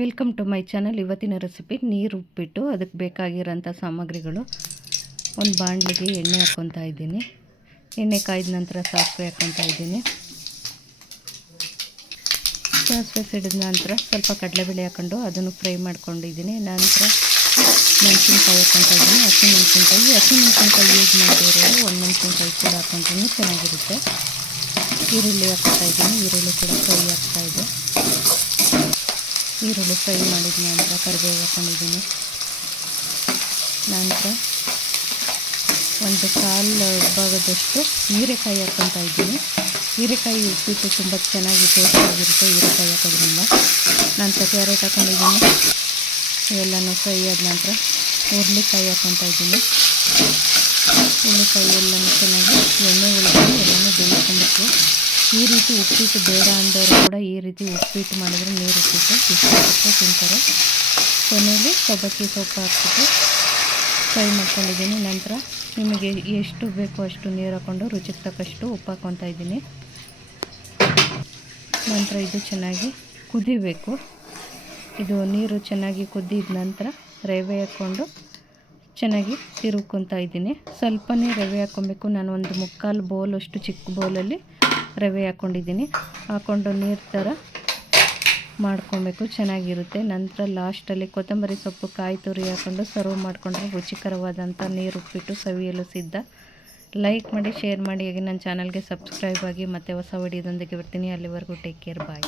Welcome to my channel. ಇವತ್ತಿನ recipe ನೀರು ಉಪ್ಪಿಟ್ಟು. ಅದಕ್ಕೆ ಬೇಕಾಗಿರೋಂಥ ಸಾಮಗ್ರಿಗಳು: ಒಂದು ಬಾಣಲಿಗೆ ಎಣ್ಣೆ ಹಾಕ್ಕೊತಾ ಇದ್ದೀನಿ. ಎಣ್ಣೆ ಕಾಯ್ದ ನಂತರ ಸಾಸಿವೆ ಹಾಕ್ಕೊತಾ ಇದ್ದೀನಿ. ಸಾಸಿವೆ ಸಿಡಿದ ನಂತರ ಸ್ವಲ್ಪ ಕಡಲೆಬೇಳೆ ಹಾಕ್ಕೊಂಡು ಅದನ್ನು ಫ್ರೈ ಮಾಡ್ಕೊಂಡಿದ್ದೀನಿ. ನಂತರ ಮೆಣಸಿನ್ಕಾಯಿ ಹಾಕ್ಕೊತಾ ಇದ್ದೀನಿ. ಹಸಿಮೆಣಸಿನ್ಕಾಯಿ ಯೂಸ್ ಮಾಡಿದ್ರೆ ಒಣಮೆಣಸಿನ್ಕಾಯಿ ಕೂಡ ಹಾಕ್ಕೊಂಡ್ರೂ ಚೆನ್ನಾಗಿರುತ್ತೆ. ಈರುಳ್ಳಿ ಹಾಕ್ತಾ ಇದ್ದೀನಿ. ಈರುಳ್ಳಿ ಕೂಡ ಫ್ರೈ ಆಗ್ತಾಯಿದೆ. ಈರುಳ್ಳಿ ಫ್ರೈ ಮಾಡಿದ ನಂತರ ಕರಿಬೇವು ಹಾಕ್ಕೊಂಡಿದ್ದೀನಿ. ನಂತರ ಒಂದು ಕಾಲು ಭಾಗದಷ್ಟು ಹೀರೆಕಾಯಿ ಹಾಕ್ಕೊತಾ ಇದ್ದೀನಿ. ಹೀರೆಕಾಯಿ ಉಪ್ಪಿಟ್ಟು ತುಂಬ ಚೆನ್ನಾಗಿ ಟೇಸ್ಟಾಗಿರುತ್ತೆ ಹೀರೆಕಾಯಿ ಹಾಕೋದ್ರಿಂದ. ನಂತರ ಕ್ಯಾರೆಟ್ ಹಾಕ್ಕೊಂಡಿದ್ದೀನಿ. ಇವೆಲ್ಲನೂ ಫ್ರೈ ಆದ ನಂತರ ಹುರುಳಿಕಾಯಿ ಹಾಕ್ಕೊತಾ ಇದ್ದೀನಿ. ಹುರುಳಿಕಾಯಿ ಎಲ್ಲನೂ ಚೆನ್ನಾಗಿ ಎಣ್ಣೆ ಉಳ್ಕೊಂಡು ಎಲ್ಲನೂ ಬೇಯಿಸ್ಕೊಬೇಕು. ಈ ರೀತಿ ಉಪ್ಪಿಟ್ಟು ಬೇಡ ಅಂದವರು ಕೂಡ ಈ ರೀತಿ ಉಪ್ಪಿಟ್ಟು ಮಾಡಿದ್ರೆ ನೀರು ಉಪ್ಪಿಟ್ಟು ಇಷ್ಟಪಟ್ಟು ತಿಂತಾರೆ. ಕೊನೆಯಲ್ಲಿ ಸಬ್ಬಕ್ಕಿ ಸೊಪ್ಪು ಹಾಕ್ಬಿಟ್ಟು ಫ್ರೈ ಮಾಡ್ಕೊಂಡಿದ್ದೀನಿ. ನಂತರ ನಿಮಗೆ ಎಷ್ಟು ಬೇಕೋ ಅಷ್ಟು ನೀರು ಹಾಕ್ಕೊಂಡು ರುಚಿಗೆ ತಕ್ಕಷ್ಟು ಉಪ್ಪು ಹಾಕ್ಕೊತಾ ಇದ್ದೀನಿ. ನಂತರ ಇದು ಚೆನ್ನಾಗಿ ಕುದಿಬೇಕು. ಇದು ನೀರು ಚೆನ್ನಾಗಿ ಕುದ್ದಿದ ನಂತರ ರವೆ ಹಾಕ್ಕೊಂಡು ಚೆನ್ನಾಗಿ ತಿರುಗ್ಕೊತಾ ಇದ್ದೀನಿ. ಸ್ವಲ್ಪನೇ ರವೆ ಹಾಕ್ಕೊಬೇಕು. ನಾನು ಒಂದು ಮುಕ್ಕಾಲು ಬೌಲಷ್ಟು ಚಿಕ್ಕ ಬೌಲಲ್ಲಿ ರವೆ ಹಾಕ್ಕೊಂಡಿದ್ದೀನಿ. ಹಾಕ್ಕೊಂಡು ನೀರು ಥರ ಮಾಡ್ಕೊಬೇಕು, ಚೆನ್ನಾಗಿರುತ್ತೆ. ನಂತರ ಲಾಸ್ಟಲ್ಲಿ ಕೊತ್ತಂಬರಿ ಸೊಪ್ಪು, ಕಾಯಿ ತುರಿ ಹಾಕ್ಕೊಂಡು ಸರ್ವ್ ಮಾಡಿಕೊಂಡ್ರೆ ರುಚಿಕರವಾದಂಥ ನೀರು ಉಪ್ಪಿಟ್ಟು ಸವಿಯಲು ಸಿದ್ಧ. ಲೈಕ್ ಮಾಡಿ, ಶೇರ್ ಮಾಡಿ, ಹಾಗೆ ನನ್ನ ಚಾನಲ್ಗೆ ಸಬ್ಸ್ಕ್ರೈಬ್ ಆಗಿ. ಮತ್ತೆ ಹೊಸ ವಿಡಿಯೋದೊಂದಿಗೆ ಬರ್ತೀನಿ. ಅಲ್ಲಿವರೆಗೂ ಟೇಕ್ ಕೇರ್, ಬಾಯ್.